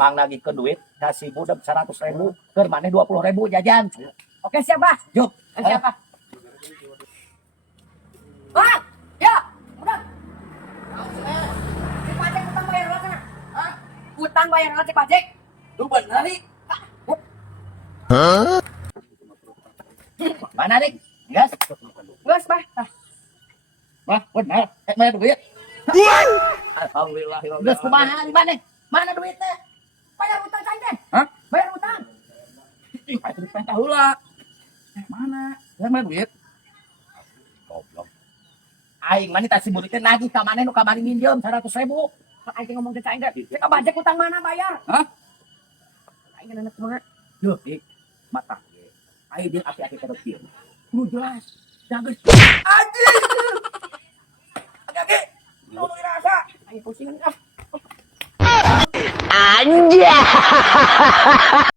Pang lagi ke duit kasih budek 100.000 ke mana 20.000 jajan. Oke siap bah. Yuk. Siapa? Wah, ya, udah. Si pajak utang bayar lah sana. Hah? Utang bayar lah si pajak. Lu bener nih. Mana nih? Gas. Gus bah. Nah, Wah, bener. Mana duit? Alhamdulillah. Gas kumaha di mana? Mana duitnya? bayar utang saja. Hah? Bayar utang. Ih, itu pengen tahu lah. Mana? Mana duit? Goblok. Aing mana tas budgetnya lagi ka mana nu kamari minjem 100.000. Aing ngomong ke aing deh. Cek pajak utang mana bayar? Hah? Aing anak kumaha? Duh, mata. Aing dia api-api ka dokter. Lu jelas. Jangan. Anjing. Agak-agak. Lu ngerasa. Aing pusing ah. Anjay.